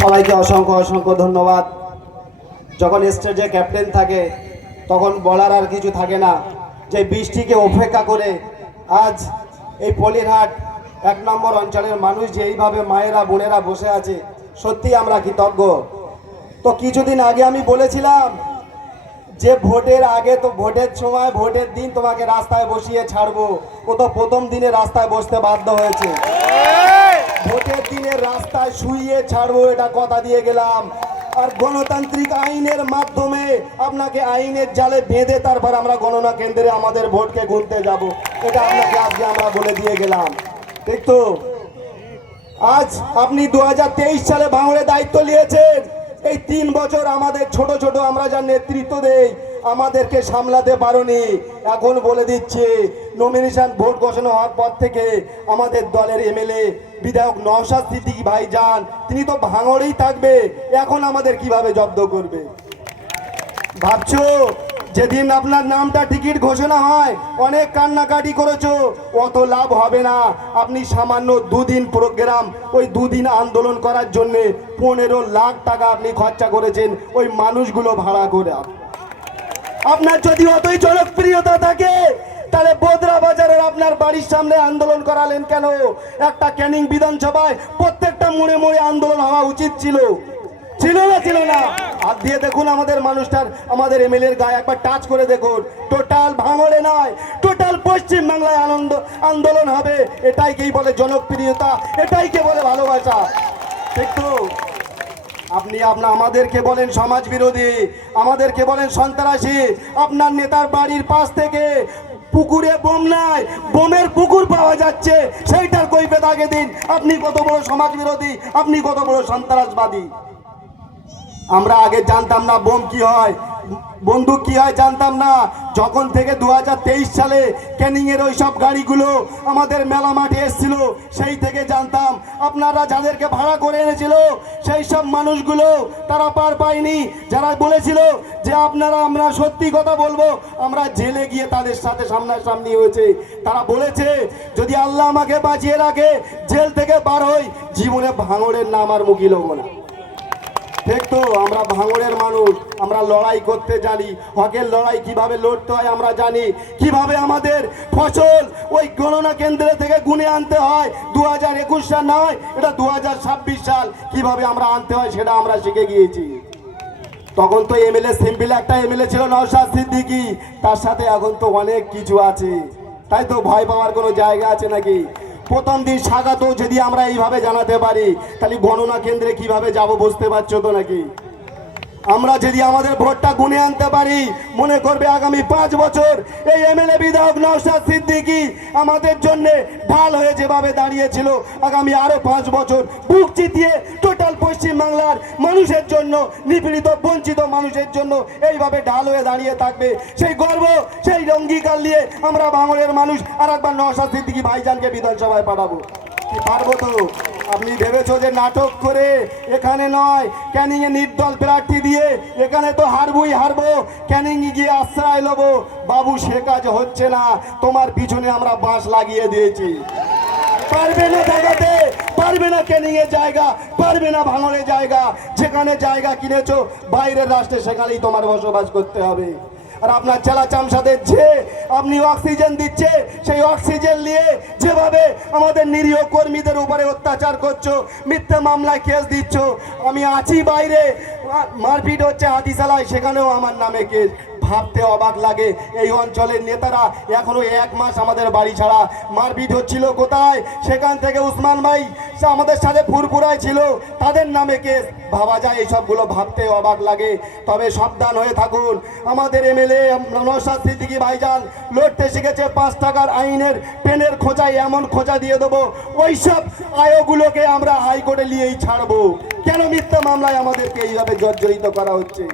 সবাইকে অসংখ্য অসংখ্য ধন্যবাদ। যখন স্টেজে ক্যাপ্টেন থাকে তখন বলার আর কিছু থাকে না, যে বৃষ্টিকে উপেক্ষা করে আজ এই পলিরহাট 1 নম্বর অঞ্চলের মানুষ যে এইভাবে মায়েরা বোনেরা বসে আছে, সত্যি আমরা কৃতজ্ঞ। তো কিছুদিন আগে আমি বলেছিলাম যে ভোটের আগে, তো ভোটের সময় ভোটের দিন তোমাকে রাস্তায় বসিয়ে ছাড়বো, ও তো প্রথম দিনে রাস্তায় বসতে বাধ্য হয়েছে। ভোটের দিনে রাস্তায় শুইয়ে ছাড়বো, এটা কথা দিয়ে গেলাম। আর গণতান্ত্রিক আইনের মাধ্যমে আপনাকে আইনের জালে বেঁধে তারপর আমরা গণনা কেন্দ্রে আমাদের ভোটকে গুনতে যাব, এটা আপনাকে আজকে আমরা বলে দিয়ে গেলাম। ঠিক তো? আজ আপনি 2023 সালে ভাঙড়ে দায়িত্ব নিয়েছেন। এই 3 বছর আমাদের ছোট ছোট আমরা যা নেতৃত্ব দেই আমাদেরকে সামলাতে পারোনি। এখন বলে দিচ্ছি, নমিনেশন ভোট ঘোষণা হওয়ার পর থেকে আমাদের দলের এমএলএ বিধায়ক নওশাদ সিদ্দিকী ভাইজান, তিনি তো ভাঙড়েই থাকবে, এখন আমাদের কিভাবে জব্দ করবে? ভাবছো যেদিন আপনার নামটা টিকিট ঘোষণা হয় অনেক কান্নাকাটি করেছো, অত লাভ হবে না। আপনি সামান্য 2 দিন প্রোগ্রাম, ওই 2 দিন আন্দোলন করার জন্য 15 লাখ টাকা আপনি খরচা করেছেন ওই মানুষগুলো ভাড়া করে। আপনার যদি অতই জনপ্রিয়তা থাকে তাহলে বোদরা বাজারের আপনার বাড়ির সামনে আন্দোলন করালেন কেন? একটা ক্যানিং বিধানসভায় প্রত্যেকটা মোড়ে মোড়ে আন্দোলন হওয়া উচিত ছিল, ছিল না? ছিল না? হাত দিয়ে দেখুন আমাদের মানুষটার, আমাদের এমএলএর গায়ে একবার টাচ করে দেখুন। টোটাল ভাঙড়ে নয়, টোটাল পশ্চিম বাংলায় আন্দোলন হবে। এটাই কে বলে জনপ্রিয়তা, এটাই কে বলে ভালোবাসা। ঠিক তো? আপনি আমাদেরকে বলেন সমাজ বিরোধী, আমাদেরকে বলেন সন্ত্রাসী। আপনার নেতার বাড়ির পাশ থেকে পুকুরে বোম নাই, বোমের পুকুর পাওয়া যাচ্ছে, সেইটার কৈফিয়ত আগে দিন। আপনি কত বড় সমাজ বিরোধী, আপনি কত বড় সন্ত্রাসবাদী। আমরা আগে জানতাম না বোম কি হয়, বন্দুক কি হয় জানতাম না। যখন থেকে 2023 সালে ক্যানিং এর ওই সব গাড়িগুলো আমাদের মেলা মাঠে এসেছিল, সেই থেকে জানতাম। আপনারা যাদেরকে ভাড়া করে এনেছিল সেই সব মানুষগুলো তারা পার পায়নি। যারা বলেছিল যে আমরা সত্যি কথা বলবো, আমরা জেলে গিয়ে তাদের সাথে সামনাসামনি হয়েছে। তারা বলেছে যদি আল্লাহ আমাকে বাঁচিয়ে রাখে, জেল থেকে বার হই, জীবনে ভাঙড়ের নাম আর মুখী লব না। ঠিক তো? আমরা ভাঙড়ের মানুষ, আমরা লড়াই করতে জানি। হকের লড়াই কিভাবে লড়তে হয় আমরা জানি, কিভাবে আমাদের ফসল ওই গণনা কেন্দ্র থেকে গুনে আনতে হয়। 2021 সাল নয়, এটা 2026 সাল, কিভাবে আমরা আনতে হয় সেটা আমরা শিখে গিয়েছি। তখন তো এমএলএ সিম্পল একটা এমএলএ ছিল নওশাদ সিদ্দিকী, তার সাথে এখন তো অনেক কিছু আছে। তাই তো ভয় পাওয়ার কোনো জায়গা আছে নাকি? প্রথম দিন স্বাগত যদি আমরা এইভাবে জানাতে পারি, তাহলে গণনা কেন্দ্রে কিভাবে যাব বুঝতে পারছো তো নাকি? আমরা যদি আমাদের ভোটটা গুনে আনতে পারি, মনে করবে আগামী 5 বছর এই এমএলএ বিধায়ক নওশাদ সিদ্দিকী আমাদের জন্য ঢাল হয়ে যেভাবে দাঁড়িয়েছিল, আগামী আরো 5 বছর বুক চিতিয়ে টোটাল পশ্চিম বাংলার মানুষের জন্য, নিপীড়িত বঞ্চিত মানুষের জন্য এইভাবে ঢাল হয়ে দাঁড়িয়ে থাকবে। সেই গর্ব, সেই অঙ্গীকার নিয়ে আমরা ভাঙড়ের মানুষ আর একবার নওশাদ সিদ্দিকী ভাইজানকে বিধানসভায় পাঠাবো। কি পারবো তো? আপনি ভেবেছো যে নাটক করে এখানে নয়, ক্যানিং এ নির্দল প্রার্থী দিয়ে এখানে তো হারবই হারবো, ক্যানিং গিয়ে আশ্রয় লবো। বাবু, সে কাজ হচ্ছে না। তোমার পিছনে আমরা বাঁশ লাগিয়ে দিয়েছি। পারবে না দেখাতে, পারবে না ক্যানিং এর জায়গা, পারবে না ভাঙড়ে জায়গা। যেখানে জায়গা কিনেছো বাইরের রাষ্ট্রে, সেখানেই তোমার বসবাস করতে হবে। আর আপনার জেলা চামসাদের যে আপনি অক্সিজেন দিচ্ছে, সেই অক্সিজেন নিয়ে যেভাবে আমাদের নিরীহ কর্মীদের উপরে অত্যাচার করছো, মিথ্যা মামলায় কেস দিচ্ছ। আমি আছি বাইরে, মারপিট হচ্ছে হাতিশালায়, সেখানেও আমার নামে কেস। ভাবতে অবাক লাগে, এই অঞ্চলের নেতারা এখনো 1 মাস আমাদের বাড়ি ছাড়া। মারপিট হচ্ছিল কোথায়? সেখান থেকে উসমান ভাই আমাদের সাথে ফুরফুরায় ছিল, তাদের নামে কেস। ভাবা যায়, এই সবগুলো ভাবতে অবাক লাগে। তবে সাবধান হয়ে থাকুন। আমাদের এমএলএ নওশাদ সিদ্দিকী ভাইজান লড়তে শিখেছে 5 টাকার আইনের পেনের খোঁচায়, এমন খোঁচা দিয়ে দেবো ওইসব আয়োগুলোকে আমরা হাইকোর্টে নিয়েই ছাড়বো। কেন মিথ্যা মামলায় আমাদেরকে এইভাবে জর্জরিত করা হচ্ছে?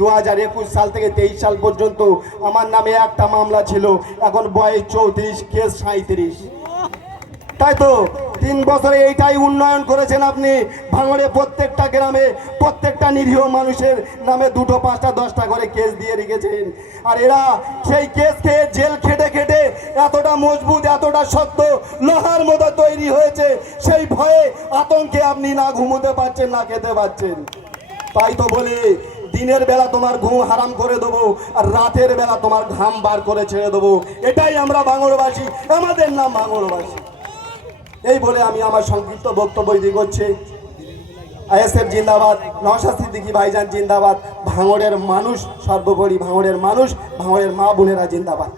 2021 সাল থেকে 23 সাল পর্যন্ত আমার নামে একটা মামলা ছিল, এখন বয়স 34, কেস 37। তাই তো 3 বছরে এইটাই উন্নয়ন করেছেন আপনি। ভাঙড়ে প্রত্যেকটা গ্রামে প্রত্যেকটা নিরীহ মানুষের নামে 2টো 5টা 10টা করে কেস দিয়ে রেখেছেন। আর এরা সেই কেস খেয়ে জেল খেটে খেটে এতটা মজবুত, এতটা শক্ত লোহার মতো তৈরি হয়েছে, সেই ভয়ে আতঙ্কে আপনি না ঘুমোতে পারছেন, না খেতে পারছেন। তাই তো বলি, দিনের বেলা তোমার ঘুম হারাম করে দেবো, আর রাতের বেলা তোমার ঘাম বার করে ছেড়ে দেবো। এটাই আমরা ভাঙড়বাসী, আমাদের নাম ভাঙড়বাসী। এই বলে আমি আমার সংক্ষিপ্ত বক্তব্য দিয়ে করছি। আইএসএফ জিন্দাবাদ, নওশাদ সিদ্দিকী ভাইজান জিন্দাবাদ, ভাঙড়ের মানুষ সর্বোপরি, ভাঙড়ের মানুষ, ভাঙড়ের মা বোনেরা জিন্দাবাদ।